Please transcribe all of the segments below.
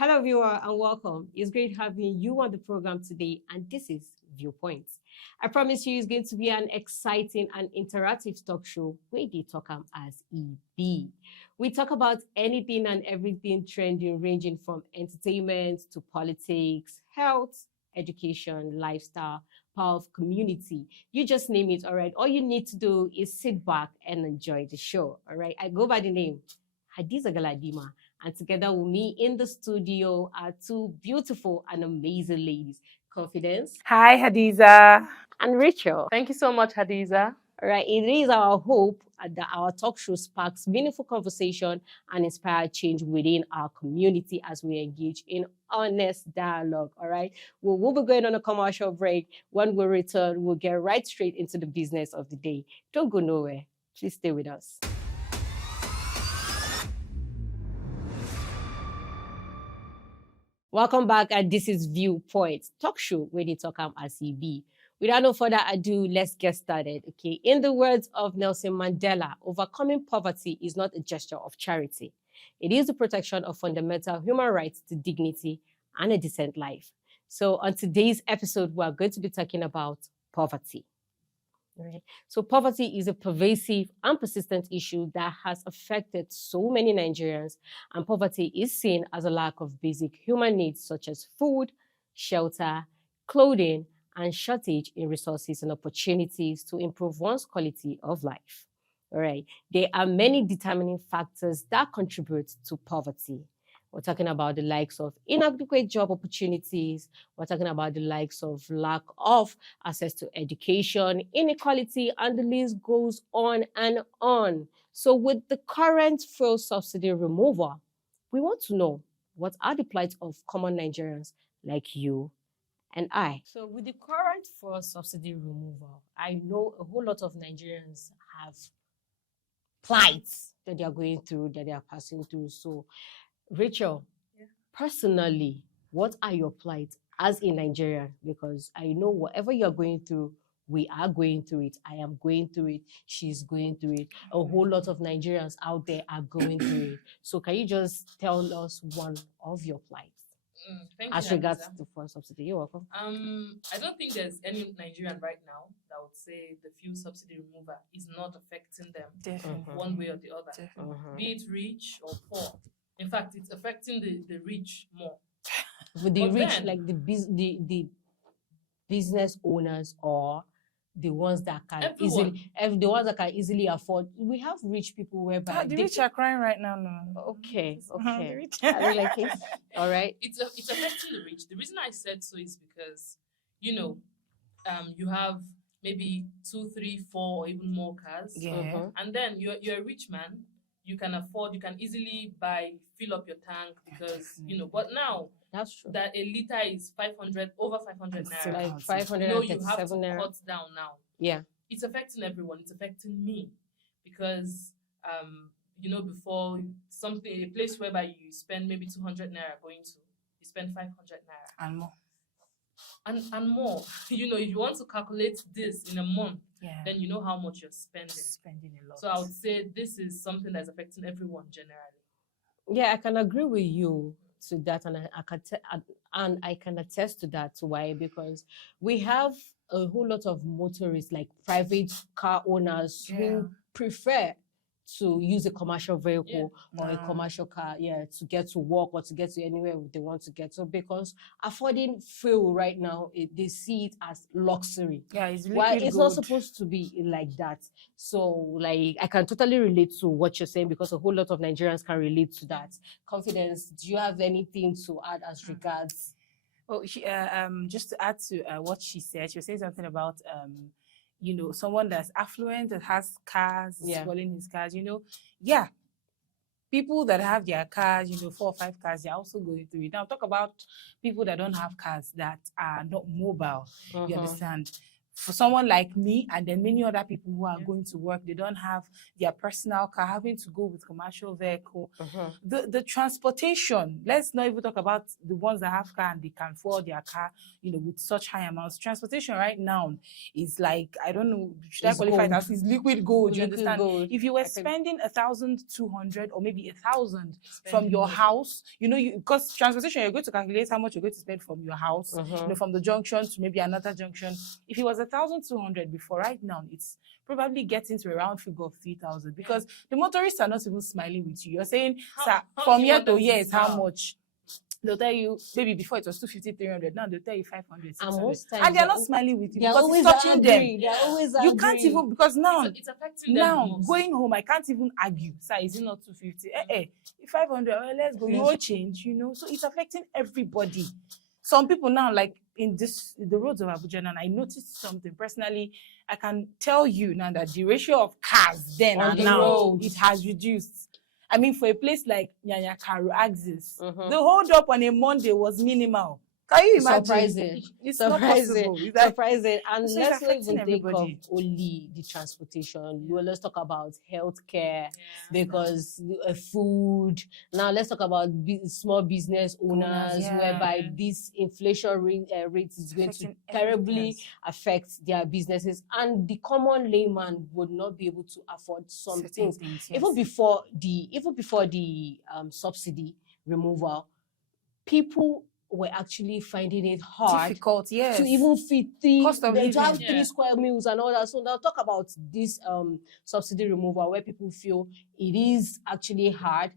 Hello, viewer, and welcome. It's great having you on the program today, and this is Viewpoints. I promise you it's going to be an exciting and interactive talk show where they talk as EB. We talk about anything and everything trending, ranging from entertainment to politics, health, education, lifestyle, power of community. You just name it, all right? All you need to do is sit back and enjoy the show, all right? I go by the name Hadizat Galadima. And together with me in the studio are two beautiful and amazing ladies, Confidence Hi, Hadiza. and Racheal. Thank you so much, Hadiza. All right, it is our hope that our talk show sparks meaningful conversation and inspire change within our community as we engage in honest dialogue. All right, we'll be going on a commercial break. When we return, we'll get right straight into the business of the day. Don't go nowhere. Please stay with us. Welcome back, and this is Viewpoints, talk show where they talk as EB. Without no further ado, let's get started. Okay, in the words of Nelson Mandela, overcoming poverty is not a gesture of charity. It is the protection of fundamental human rights to dignity and a decent life. So on today's episode, we're going to be talking about poverty. Right. So poverty is a pervasive and persistent issue that has affected so many Nigerians, and poverty is seen as a lack of basic human needs such as food, shelter, clothing, and shortage in resources and opportunities to improve one's quality of life. All right. There are many determining factors that contribute to poverty. We're talking about the likes of inadequate job opportunities. We're talking about the likes of lack of access to education, inequality, and the list goes on and on. So with the current fuel subsidy removal, we want to know what are the plights of common Nigerians like you and I. So with the current fuel subsidy removal, I know a whole lot of Nigerians have plights that they are going through, that they are passing through. So Racheal, personally, what are your plights as a Nigerian? Because I know whatever you're going through, we are going through it. I am going through it. She's going through it. A whole lot of Nigerians out there are going through it. So can you just tell us one of your plights as regards to fuel subsidy? You're welcome. I don't think there's any Nigerian right now that would say the fuel subsidy removal is not affecting them one way or the other, be it rich or poor. In fact, it's affecting the rich more. With the rich, like the business owners or the ones that can easily afford. We have rich people whereby The rich are crying right now. No. Okay. I like it. All right. It's affecting the rich. The reason I said so is because, you have maybe 2, 3, 4, or even more cars. Yeah. And then you're a rich man. You can easily fill up your tank because, but now that's true. That a liter is over 500 naira. Like 537 you have to naira. cut down now. Yeah. It's affecting everyone. It's affecting me because, before a place whereby you spend maybe 200 naira you spend 500 naira. And more. And more. If you want to calculate this in a month, then you know how much you're spending. Spending a lot. So I would say this is something that's affecting everyone generally. Yeah, I can agree with you to that, and I can attest to that. Why? Because we have a whole lot of motorists, like private car owners, who prefer to use a commercial vehicle or a commercial car, to get to work or to get to anywhere they want to get to, because affording fuel right now, they see it as luxury. Yeah, it's not supposed to be like that. So, like, I can totally relate to what you're saying because a whole lot of Nigerians can relate to that. Confidence, do you have anything to add as regards? Oh, just to add to what she said, she was saying something about someone that's affluent, that has cars, spoiling his cars, people that have their cars, 4 or 5 cars, they're also going through it. Now, talk about people that don't have cars, that are not mobile, you understand? for someone like me and then many other people who are going to work, they don't have their personal car, having to go with commercial vehicle. The transportation, let's not even talk about the ones that have car and they can afford their car, with such high amounts. Transportation right now is like, I don't know, should I qualify it as liquid gold? You understand? Gold. If you were spending 1,200 or maybe 1,000 from your house, because transportation, you're going to calculate how much you're going to spend from your house, from the junction to maybe another junction. If it was 1,200 before, right now it's probably getting to a round figure of 3,000 because the motorists are not even smiling with you. You're saying, sir, from here to here is how much? They'll tell you, maybe before it was 250, 300. Now they'll tell you 500, 600. And they're not smiling with you because it's touching them. They're always you can't even, because now, it's affecting them going home, I can't even argue. Sir, is it not 250? 500, let's go. You won't change, So it's affecting everybody. Some people now, like in the roads of Abuja, and I noticed something personally. I can tell you now that the ratio of cars then and now, it has reduced. I mean, for a place like Nyanya Karu Axis, the hold up on a Monday was minimal. Can you imagine? Surprising. It's surprising. Not possible. Surprising. And so let's not even think of only the transportation. Let's talk about healthcare, because food. Now let's talk about small business owners, whereby this inflation rate is going to terribly affect their businesses, and the common layman would not be able to afford some things. Even before the subsidy removal, people were actually finding it hard, difficult, to even fit cost of living, to have 3 square meals and all that. So now talk about this subsidy removal, where people feel it is actually hard,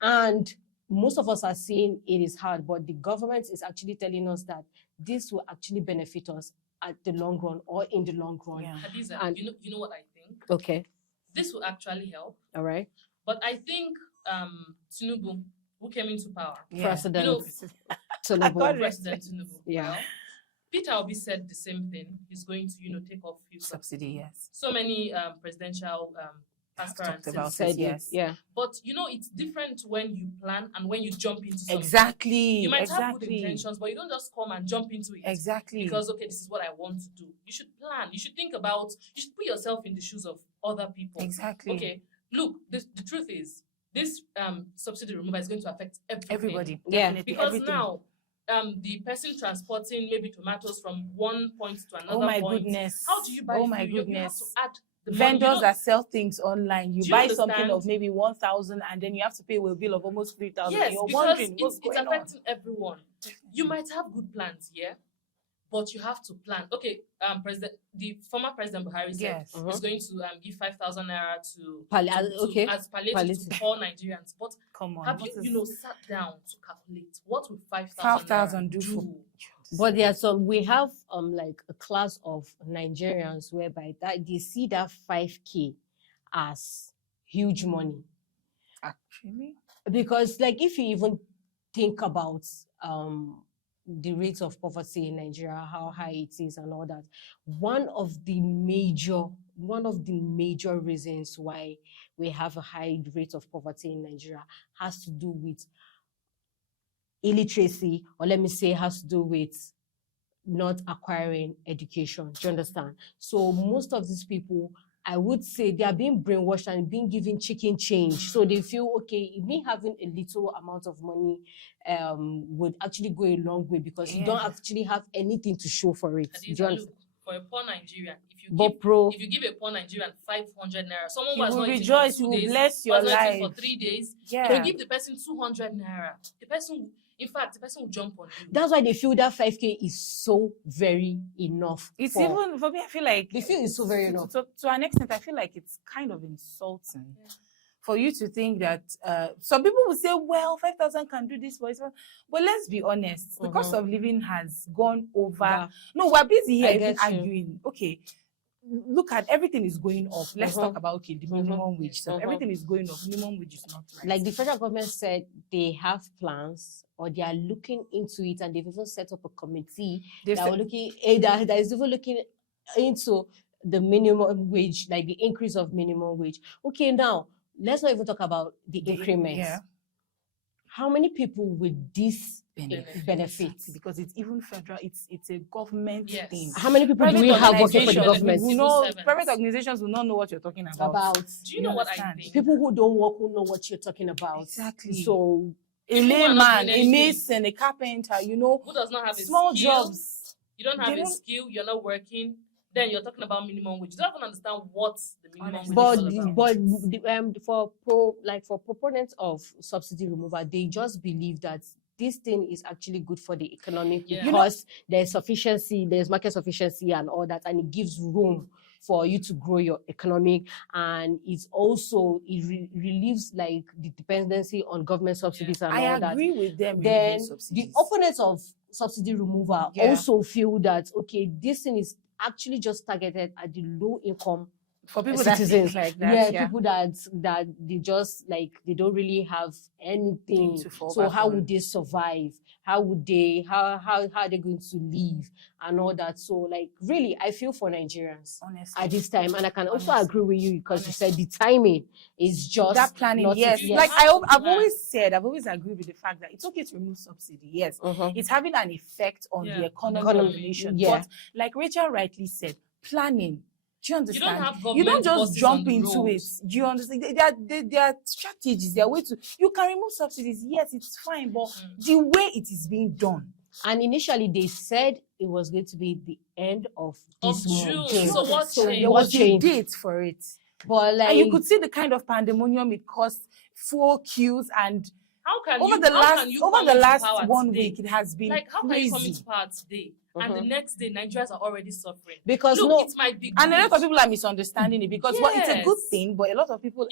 and most of us are saying it is hard, but the government is actually telling us that this will actually benefit us at the long run or in the long run. Hadiza, and you know what I think? Okay. This will actually help. All right. But I think Tinubu, who came into power, President Tinubu. Well, Peter Obi said the same thing. He's going to, take off subsidy. Yes. So many presidential aspirants said yes. Yeah. But it's different when you plan and when you jump into something. Exactly. You might have good intentions, but you don't just come and jump into it. Exactly. Because this is what I want to do. You should plan. You should think about. You should put yourself in the shoes of other people. Exactly. Okay. Look, the truth is, this subsidy removal is going to affect everybody. Because now, the person transporting maybe tomatoes from one point to another point. Oh my goodness. How do you buy? Oh my goodness. You have to add the vendors that sell things online. You buy something of maybe 1,000 and then you have to pay a bill of almost 3,000. Yes, You're because wondering it's affecting everyone. You might have good plans, but you have to plan. Okay, the former President Buhari said he's going to give 5,000 naira as palliative to poor Nigerians. But come on, have you sat down to calculate what would 5,000 do for? But we have like a class of Nigerians whereby that they see that 5K as huge money. Actually, because like if you even think about the rates of poverty in Nigeria, how high it is and all that, one of the major reasons why we have a high rate of poverty in Nigeria has to do with illiteracy, or let me say has to do with not acquiring education. Do you understand? So most of these people, I would say, they are being brainwashed and being given chicken change. So they feel, okay, me having a little amount of money would actually go a long way, because you don't actually have anything to show for it. Look, for a poor Nigerian, if you give a poor Nigerian 500 naira, someone was not rejoice, you will bless your life for 3 days. You give the person 200 naira. The person will jump on you. That's why they feel that 5K is so very enough. It's even for me. I feel like they feel it's so very enough. To an extent, I feel like it's kind of insulting for you to think that some people will say, well, 5,000 can do this for it. But let's be honest, the cost of living has gone over. Yeah. No, we're busy here arguing. Okay, look at everything is going up. Let's talk about the minimum wage. So everything is going up. Minimum wage is not right. Like the federal government said, they have plans, or they are looking into it, and they've even set up a committee that is even looking into the minimum wage, like the increase of minimum wage. Okay, now let's not even talk about the increments. how many people would this benefit? Because it's even federal, it's a government thing. How many people do we have working for the government? Private organizations will not know what you're talking about. Do you know what I think? People who don't work will know what you're talking about. Exactly. So a layman, a mason, a carpenter, who does not have small a skill, jobs. You don't have a skill, you're not working. Then you're talking about minimum wage. You don't even understand what the minimum wage is all about. For proponents of subsidy removal, they just believe that this thing is actually good for the economy because there's sufficiency, there's market sufficiency and all that, and it gives room for you to grow your economy, and it's also relieves like the dependency on government subsidies and all that. I agree with them. Then the opponents of subsidy removal also feel that this thing is actually just targeted at the low income for people citizens like that. People that they just like they don't really have anything. So how would they survive? How are they going to live and all that? So like really, I feel for Nigerians at this time, and I can also agree with you because you said the timing is just that planning. Yes, like I've always agreed with the fact that it's okay to remove subsidy. Yes, it's having an effect on the economy of the nation. But like Racheal rightly said, planning. Do you understand? You don't just jump into it. Do you understand? There are strategies. There are ways to. You can remove subsidies. Yes, it's fine, but the way it is being done. And initially, they said it was going to be the end of this month. So what changed? There was a date for it. But and you could see the kind of pandemonium it caused, full queues, and over the last 1 week, it has been like, how crazy. Can you come into power today? And the next day, Nigerians are already suffering. Because it might be good. And a lot of people are misunderstanding it because it's a good thing, but a lot of people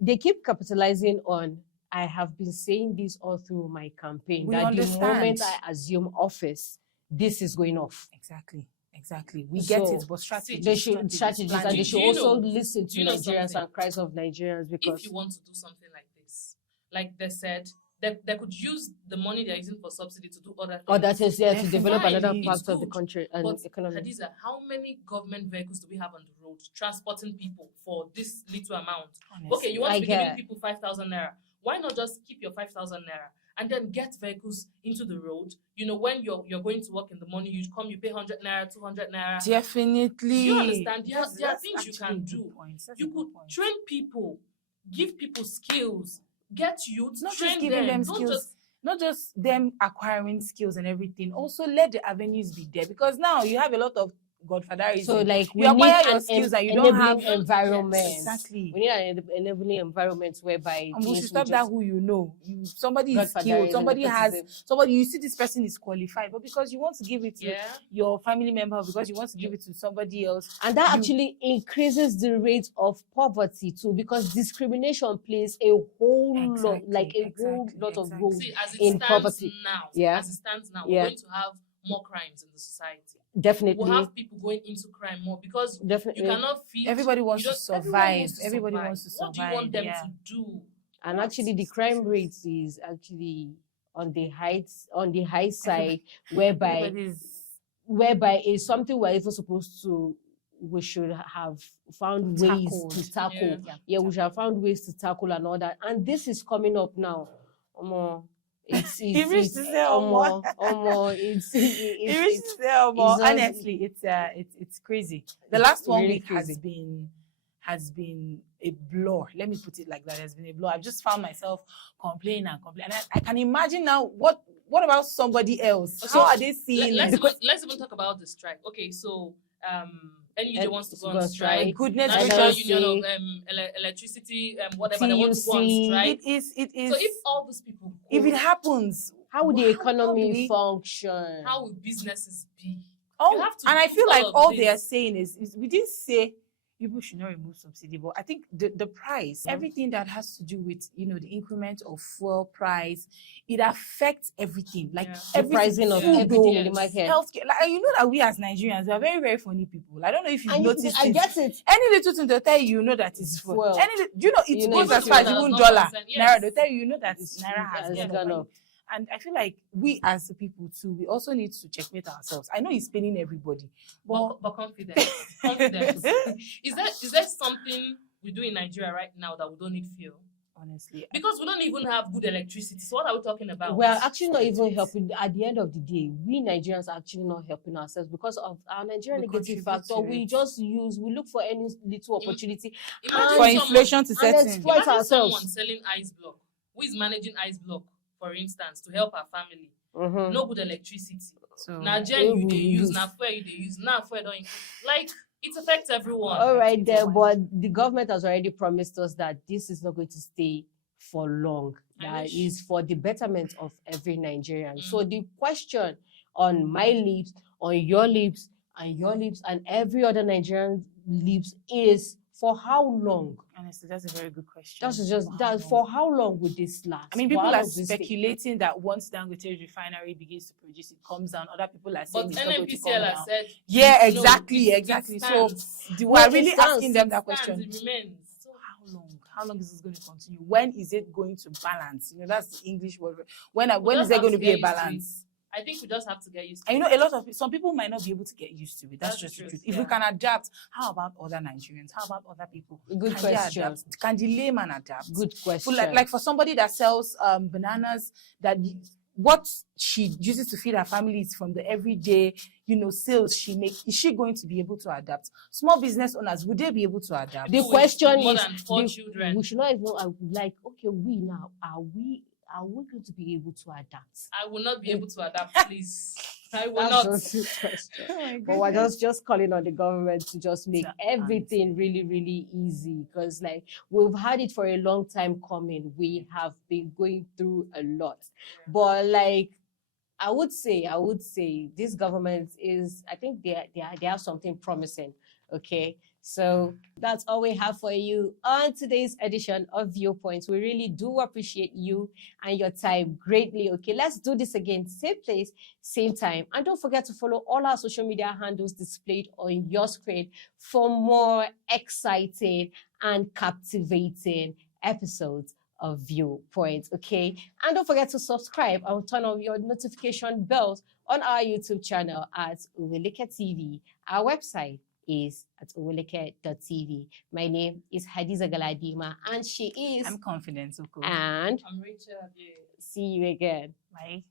they keep capitalizing on. I have been saying this all through my campaign that the moment I assume office, this is going off. Exactly. We get it, but strategies. They should strategies, and they should also listen to Nigerians and cries of Nigerians, because if you want to do something like this, like they said, they could use the money they're using for subsidy to do other things. To develop another part of the country and economy. Hadizat, how many government vehicles do we have on the road transporting people for this little amount? Honestly, okay, you want to be giving people 5,000 naira. Why not just keep your 5,000 naira and then get vehicles into the road? When you're going to work in the morning, you pay 100 naira, 200 naira. Definitely. Do you understand? There are things you can do. You could train people, give people skills. Get youth, not just giving them skills, not just them acquiring skills and everything. Also, let the avenues be there, because now you have a lot of godfatherism. So, like, you acquire your skills and you don't have environment. Exactly. We need an enabling environment whereby we should stop that. Who somebody is skilled, somebody you see this person is qualified, but because you want to give it to your family member, because you want to give it to somebody else, and that actually increases the rate of poverty too, because discrimination plays a whole lot of roles in poverty. As it stands now, we're going to have more crimes in the society. Definitely. We'll have people going into crime more, because you cannot feed. Everybody wants to survive. Everybody wants to survive. What do you want them to do? And actually, the crime rate is actually on the high side, whereby it's something we're even supposed to. We should have found ways to tackle. We should have found ways to tackle and all that. And this is coming up now. Honestly, it's crazy. The last 1 week has been a blur. Let me put it like that. It has been a blur. I've just found myself complaining. And I can imagine now what about somebody else? So how are they seeing? Let's even talk about the strike. Okay, so NUJ wants to go on strike. Goodness National Union of Electricity, whatever, they want to go on strike. It is. So if all these people go, if it happens, how would the economy function? How will businesses be? And I feel like all they are saying is we didn't say people should not remove subsidy, but I think the price, everything that has to do with the increment of fuel price, it affects everything. Like the pricing of everything in the market. Healthcare, that we as Nigerians, we are very, very funny people. I don't know if you've noticed. I get it. Any little thing they'll tell you, that it's fuel. It goes as far as even dollar, naira. They'll tell you, that naira has gone up. And I feel like we as the people too, we also need to checkmate ourselves. I know it's paining everybody, but confidence. Is there something we do in Nigeria right now that we don't need fuel? honestly. Because we don't even have good electricity. So what are we talking about? We're actually not even helping. At the end of the day, we Nigerians are actually not helping ourselves because of our Nigerian We negative contribute factor. to We it. just we look for any little opportunity Imagine For and, inflation to and set in. exploit Imagine ourselves. someone selling ice block, who is managing ice block, for instance, to help our family. Mhm. No good electricity. So Now, gen you they use, now fuel you they use, now fuel don't like it affects everyone. All right, there, but the government has already promised us that this is not going to stay for long. That is for the betterment of every Nigerian. So the question on my lips, on your lips, and every other Nigerian lips is, for how long? honestly, that's a very good question. That's just that. For how long would this last? I mean, people are speculating that once Dangote refinery begins to produce, it comes down. Other people are saying But it's not going to come NNPCL down. has said, Yeah, no, exactly. So we're really asking them that question. It remains. So how long? How long is this going to continue? When is it going to balance? You know, that's the English word. When is there going to be a balance? I think we just have to get used to and it. You know, some people might not be able to get used to it. That's just the truth. If we can adapt, how about other Nigerians? How about other people? Good question. Can the layman adapt? Good question. Like for somebody that sells bananas, that what she uses to feed her family is from the everyday, sales she makes. Is she going to be able to adapt? Small business owners, would they be able to adapt? The question more is, than 4 children. We should not even like, okay, we now are we going to be able to adapt? I will not be able to adapt, please. I will not. Just the question. But we're just calling on the government to just make everything really, really easy, because like we've had it for a long time coming. We have been going through a lot, but like I would say this government is, I think they have something promising. Okay, so that's all we have for you on today's edition of Viewpoints. We really do appreciate you and your time greatly. Okay, let's do this again, same place, same time, and don't forget to follow all our social media handles displayed on your screen for more exciting and captivating episodes of Viewpoints. Okay, and don't forget to subscribe and turn on your notification bells on our YouTube channel at Uweleke TV. Our website is at uweleke.tv. My name is Hadizat Galadima, and she is... I'm Confidence Oko. And I'm Racheal Abioye. See you again. Bye.